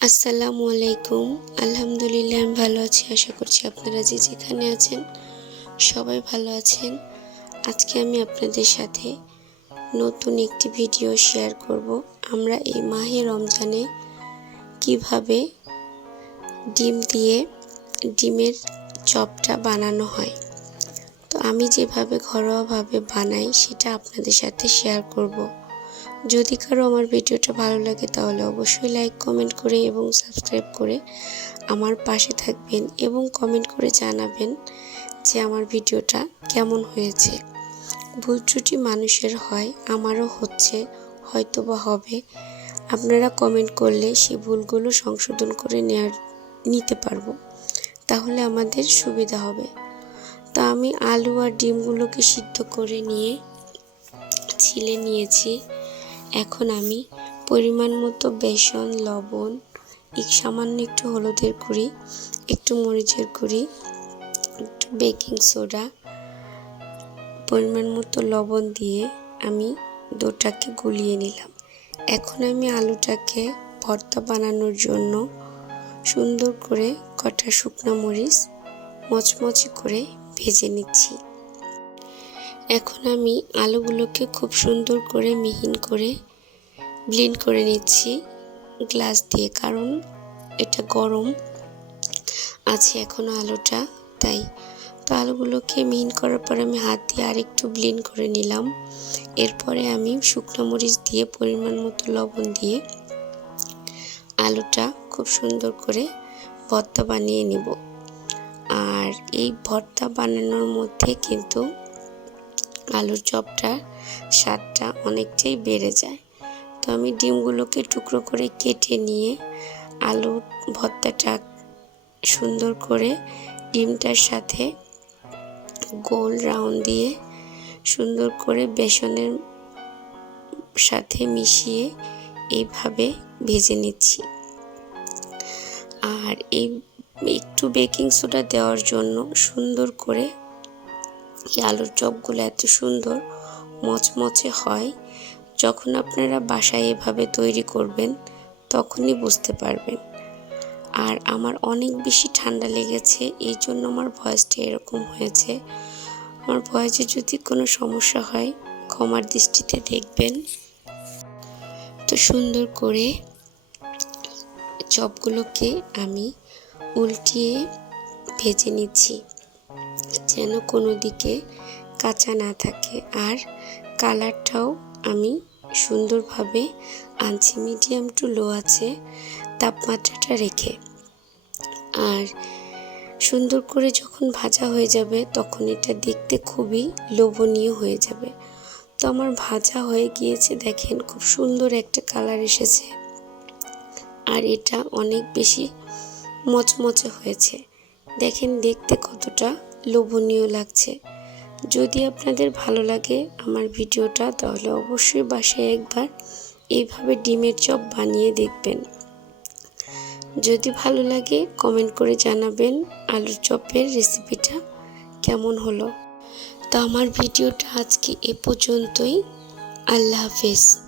আসসালামু আলাইকুম। আলহামদুলিল্লাহ, আমি ভালো আছি। আশা করছি আপনারা যে যেখানে আছেন সবাই ভালো আছেন। আজকে আমি আপনাদের সাথে নতুন একটি ভিডিও শেয়ার করব। আমরা এই মাহে রমজানে কীভাবে ডিম দিয়ে ডিমের চপটা বানানো হয়। তো আমি যেভাবে ঘরোয়াভাবে বানাই, সেটা আপনাদের সাথে শেয়ার করব। যদি কারও আমার ভিডিওটা ভালো লাগে তাহলে অবশ্যই লাইক, কমেন্ট করে এবং সাবস্ক্রাইব করে আমার পাশে থাকবেন এবং কমেন্ট করে জানাবেন যে আমার ভিডিওটা কেমন হয়েছে। ভুল ত্রুটি মানুষের হয়, আমারও হচ্ছে হয়তো বা হবে। আপনারা কমেন্ট করলে সেই ভুলগুলো সংশোধন করে নেওয়ার নিতে পারব। তাহলে আমাদের সুবিধা হবে। তো আমি আলু আর ডিমগুলোকে সিদ্ধ করে নিয়ে, ছিলে নিয়েছি। এখন আমি পরিমাণ মতো বেসন, লবণ, এক সামান্য একটু হলুদের গুঁড়ি, একটু মরিচের গুঁড়ি, একটু বেকিং সোডা, পরিমাণ মতো লবণ দিয়ে আমি ডোটাকে গুলিয়ে নিলাম। এখন আমি আলুটাকে ভর্তা বানানোর জন্য সুন্দর করে কটা শুকনো মরিচ মচমচে করে ভেজে নিচ্ছি। এখন আমি আলুগুলোকে খুব সুন্দর করে মিহিন করে ব্লেন্ড করে নিচ্ছি গ্লাস দিয়ে, কারণ এটা গরম আছে এখনও আলুটা, তাই। তো আলুগুলোকে মিহিন করার পর আমি হাত দিয়ে আরেকটু ব্লেন্ড করে নিলাম। এরপরে আমি শুকনো মরিচ দিয়ে পরিমাণ মতো লবণ দিয়ে আলুটা খুব সুন্দর করে ভর্তা বানিয়ে নিব। আর এই ভর্তা বানানোর মধ্যে কিন্তু আলুর চপটার স্বাদটা অনেকটাই বেড়ে যায়। তো আমি ডিমগুলোকে টুকরো করে কেটে নিয়ে আলু ভর্তাটা সুন্দর করে ডিমটার সাথে গোল রাউন্ড দিয়ে সুন্দর করে বেসনের সাথে মিশিয়ে এইভাবে ভেজে নিচ্ছি। আর এই একটু বেকিং সোডা দেওয়ার জন্য সুন্দর করে এই আলুর চপগুলো এত সুন্দর, মচমচে হয়, যখন আপনারা বাসায় এভাবে তৈরি করবেন, তখনই বুঝতে পারবেন। আর আমার অনেক বেশি ঠান্ডা লেগেছে, এই জন্য আমার ভয়েসটা এরকম হয়েছে। আমার ভয়েসে যদি কোনো সমস্যা হয়, ক্ষমার দৃষ্টিতে দেখবেন। তো সুন্দর করে চপগুলোকে আমি উল্টিয়ে ভেজে নিচ্ছি। যেন কোনো দিকে কাঁচা না থাকে। আর কালারটাও আমি সুন্দরভাবে আনছি। মিডিয়াম টু লো আছে তাপমাত্রাটা রেখে। আর সুন্দর করে যখন ভাজা হয়ে যাবে তখন এটা দেখতে খুবই লোভনীয় হয়ে যাবে। তো আমার ভাজা হয়ে গিয়েছে দেখেন খুব সুন্দর একটা কালার এসেছে। আর এটা অনেক বেশি মচমচে হয়েছে। দেখেন দেখতে কতটা লোভনীয় লাগছে। যদি আপনাদের ভালো লাগে আমার ভিডিওটা, তাহলে অবশ্যই বাসায় একবার এইভাবে ডিমের চপ বানিয়ে দেখবেন। যদি ভালো লাগে কমেন্ট করে জানাবেন আলুর চপের রেসিপিটা কেমন হলো। তো আমার ভিডিওটা আজকে এ পর্যন্তই। আল্লাহ হাফেজ।